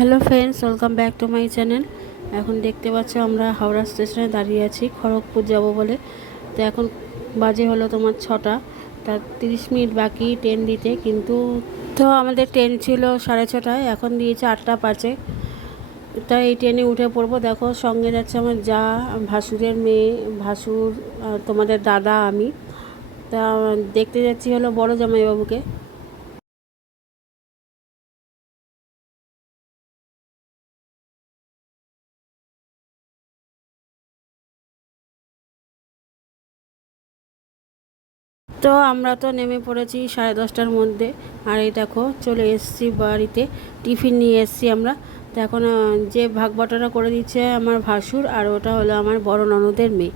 Hello friends welcome back to my channel এখন দেখতে পাচ্ছ আমরা হাওড়া স্টেশনে দাঁড়িয়ে আছি, খড়গপুর যাব বলে। তো এখন বাজে হলো তোমার ছটা তার তিরিশ মিনিট বাকি ট্রেন দিতে, কিন্তু তো আমাদের ট্রেন ছিল সাড়ে ছটায়, এখন দিয়েছে আটটা পাঁচে। তাই এই ট্রেনে উঠে পড়ব। দেখো সঙ্গে যাচ্ছে আমার যা, ভাসুরের মেয়ে, ভাসুর তোমাদের দাদা, আমি। তা দেখতে যাচ্ছি হলো বড় জামাইবাবুকে। তো আমরা তো নেমে পড়েছি সাড়ে দশটার মধ্যে। আর এই দেখো, চলে এসেছি বাড়িতে। টিফিন নিয়ে এসেছি আমরা। তো এখন যে ভাগ বটারা করে দিচ্ছে আমার ভাসুর, আর ওটা হলো আমার বড় ননদের মেয়ে।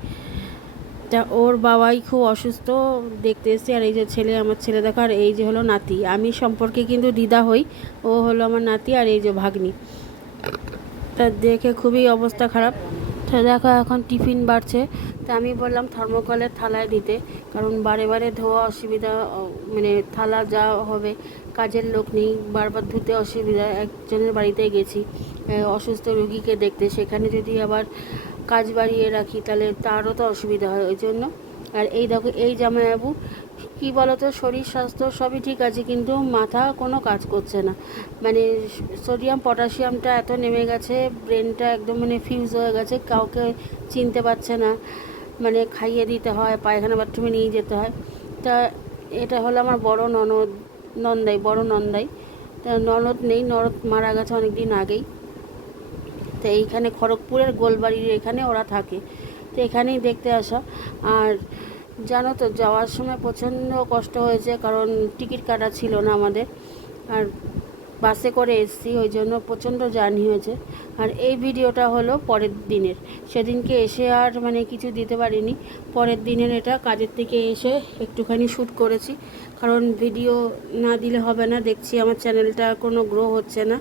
তা ওর বাবাই খুব অসুস্থ, দেখতে এসেছি। আর এই যে ছেলে, আমার ছেলে দেখো, আর এই যে হলো নাতি। আমি সম্পর্কে কিন্তু দিদা হই, ও হলো আমার নাতি আর এই যে ভাগ্নি। তা দেখে খুবই অবস্থা খারাপ। তো দেখো এখন টিফিন বাড়ছে। তা আমি বললাম থার্মোকলের থালায় দিতে, কারণ বারে বারে ধোয়া অসুবিধা মানে থালা যা হবে, কাজের লোক নেই, বারবার ধুতে অসুবিধা। একজনের বাড়িতে গেছি অসুস্থ রুগীকে দেখতে। সেখানে যদি আবার কাজ বাড়িয়ে রাখি, তাহলে তারও তো অসুবিধা হয়, ওই জন্য। আর এই দেখো, এই জামাইবাবু কী বলতো, শরীর, স্বাস্থ্য সবই ঠিক আছে, কিন্তু মাথা কোনো কাজ করছে না। মানে সোডিয়াম, পটাশিয়ামটা এত নেমে গেছে, ব্রেনটা একদম মানে ফিউজ হয়ে গেছে, কাউকে চিনতে পারছে না। মানে খাইয়ে দিতে হয়, পায়খানা বাথরুমে নিয়ে যেতে হয়। তা এটা হলো আমার বড় ননদ, নন্দাই, বড় নন্দাই। তা ননদ নেই, ননদ মারা গেছে অনেক দিন আগেই। তো এইখানে খড়গপুরের গোলবাড়ির এখানে ওরা থাকে। তো এখানেই দেখতে আসা। আর জানো তো, যাওয়ার সময় প্রচণ্ড কষ্ট হয়েছে, কারণ টিকিট কাটা ছিল না আমাদের। আর বাসে করে এসেছি, ওই জন্য প্রচণ্ড জার্নি হয়েছে। আর এই ভিডিওটা হলো পরের দিনের। সেদিনকে এসে আর মানে কিছু দিতে পারিনি। পরের দিনের এটা কাজের থেকে এসে একটুখানি শ্যুট করেছি। কারণ ভিডিও না দিলে হবে না, দেখছি আমার চ্যানেলটা কোনো গ্রো হচ্ছে না,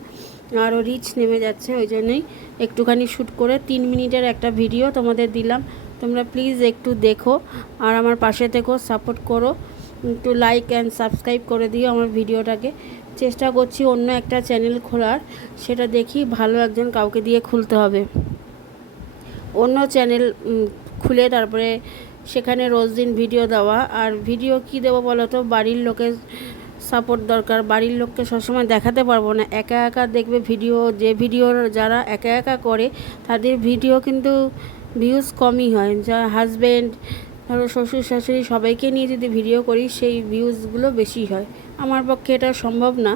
আরও রিচ নেমে যাচ্ছে, ওই জন্যই একটুখানি শ্যুট করে তিন মিনিটের একটা ভিডিও তোমাদের দিলাম। তোমরা প্লিজ একটু দেখো আর আমার পাশে থেকো সাপোর্ট করো। একটু লাইক অ্যান্ড সাবস্ক্রাইব করে দিও আমার ভিডিওটাকে। চেষ্টা করছি অন্য একটা চ্যানেল খোলার, সেটা দেখি ভালো একজন কাউকে দিয়ে খুলতে হবে। অন্য চ্যানেল খুলে তারপরে সেখানে রোজ দিন ভিডিও দেওয়া। আর ভিডিও কি দেবো বলো তো? বাড়ির লোকের সাপোর্ট দরকার। বাড়ির লোককে সবসময় দেখাতে পারব না। একা একা দেখবে ভিডিও যে ভিডিও যারা একা একা করে, তাদের ভিডিও কিন্তু ভিউজ কমই হয়। যা হাজব্যান্ড ধরো শ্বশুর, শাশুড়ি সবাইকে নিয়ে যদি ভিডিও করি, সেই ভিউজগুলো বেশি হয়। আমার পক্ষে এটা সম্ভব না।